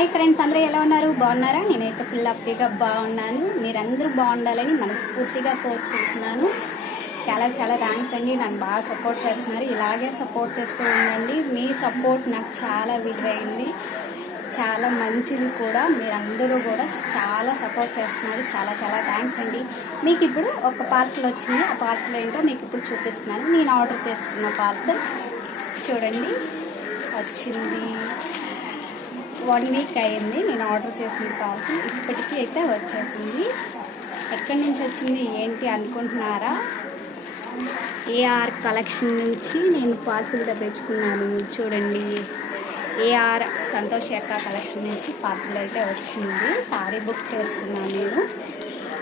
Hi friends, అందరూ ఎలా ఉన్నారు? బాగున్నారా? నేనైతే ఫుల్ హ్యాపీగా బాగున్నాను. మీరందరూ బాగుండాలని మనస్ఫూర్తిగా కోరుకుంటున్నాను. చాలా చాలా థ్యాంక్స్ అండి. నన్ను బాగా సపోర్ట్ చేస్తున్నారు. ఇలాగే సపోర్ట్ చేస్తూ ఉండండి. మీ సపోర్ట్ నాకు చాలా విలువైంది, చాలా మంచిది కూడా. మీరందరూ కూడా చాలా సపోర్ట్ చేస్తున్నారు. చాలా చాలా థ్యాంక్స్ అండి. మీకు ఇప్పుడు ఒక పార్సల్ వచ్చింది. ఆ పార్సల్ ఏంటో మీకు ఇప్పుడు చూపిస్తున్నాను. నేను ఆర్డర్ చేసుకున్న పార్సల్ చూడండి, వచ్చింది. 1 వీక్ అయింది నేను ఆర్డర్ చేసిన పార్సల్. ఇప్పటికీ అయితే వచ్చేసింది. ఎక్కడి నుంచి వచ్చింది ఏంటి అనుకుంటున్నారా? ఏఆర్ కలెక్షన్ నుంచి నేను పార్సల్ తెప్పించుకున్నాను. చూడండి, ఏఆర్ సంతోష్ యొక్క కలెక్షన్ నుంచి పార్సల్ అయితే వచ్చింది. సారీ బుక్ చేసుకున్నాను నేను.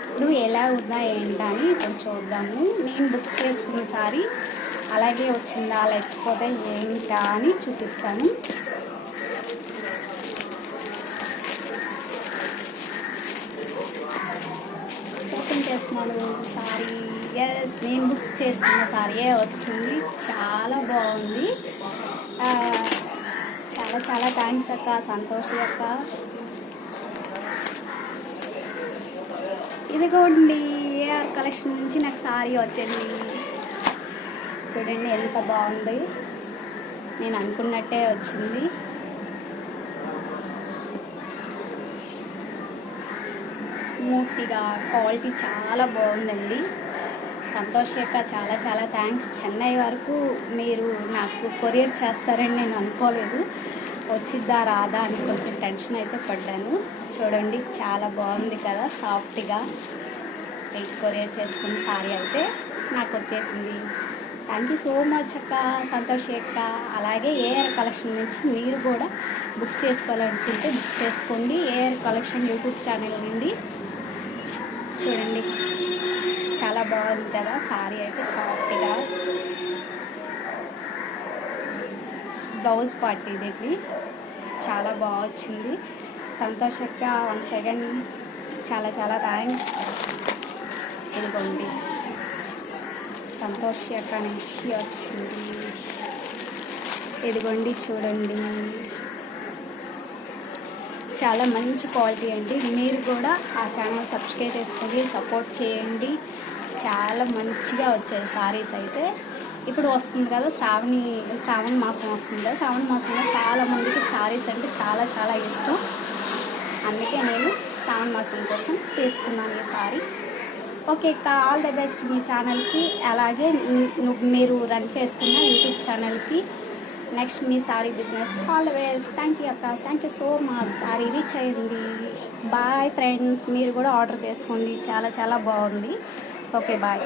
ఇప్పుడు ఎలా ఉందా ఏంటా అని ఇప్పుడు చూద్దాము. నేను బుక్ చేసుకున్న సారీ అలాగే వచ్చిందా లేకపోతే ఏంటా అని చూపిస్తాను. ఓపెన్ చేస్తున్నాను సారీ. ఎస్, నేను బుక్ చేసుకున్న సారీయే వచ్చింది. చాలా బాగుంది. చాలా చాలా థ్యాంక్స్ అక్క, సంతోషి అక్క. ఇదిగోండి, ఏఆర్ కలెక్షన్ నుంచి నాకు సారీ వచ్చింది. చూడండి ఎంత బాగుంది. నేను అనుకున్నట్టే వచ్చింది. స్మూత్గా, క్వాలిటీ చాలా బాగుందండి. సంతోష్ యొక్క చాలా చాలా థ్యాంక్స్. చెన్నై వరకు మీరు నాకు కొరియర్ చేస్తారని నేను అనుకోలేదు. వచ్చిద్దా రాదా అని కొంచెం టెన్షన్ అయితే పడ్డాను. చూడండి చాలా బాగుంది కదా, సాఫ్ట్గా. కొరియర్ చేసుకున్న సారీ అయితే నాకు వచ్చేసింది. థ్యాంక్ యూ సో మచ్ అక్క, సంతోష్ అక్క. అలాగే ఏఆర్ కలెక్షన్ నుంచి మీరు కూడా బుక్ చేసుకోవాలనుకుంటే బుక్ చేసుకోండి. ఏఆర్ కలెక్షన్ యూట్యూబ్ ఛానల్ నుండి. చూడండి చాలా బాగుంది కదా సారీ అయితే, సాఫ్ట్గా. బ్లౌజ్ పార్ట్ ఇది చాలా బాగా వచ్చింది. సంతోష్ అక్క, వన్స్ అగైన్ చాలా చాలా థ్యాంక్స్. ఇదిగోండి, సంతోష్ అక్క నుంచి వచ్చింది. ఇదిగోండి చూడండి, చాలా మంచి క్వాలిటీ అండి. మీరు కూడా ఆ ఛానల్ సబ్స్క్రైబ్ చేసుకొని సపోర్ట్ చేయండి. చాలా మంచిగా వచ్చాయి సారీస్ అయితే. ఇప్పుడు వస్తుంది కదా శ్రావణ మాసం వస్తుంది కదా. శ్రావణ మాసంలో చాలామందికి సారీస్ అంటే చాలా చాలా ఇష్టం. అందుకే నేను శ్రావణ మాసం కోసం తీసుకున్నాను ఈ సారీ. ఓకే అక్క, ఆల్ ద బెస్ట్ మీ ఛానల్కి. అలాగే మీరు రన్ చేస్తున్న యూట్యూబ్ ఛానల్కి. నెక్స్ట్ మీ sari business always. Thank you అక్క, thank you so much. Sari reach అయింది. బాయ్ ఫ్రెండ్స్, మీరు కూడా ఆర్డర్ చేసుకోండి. చాలా చాలా బాగుంది. Okay bye.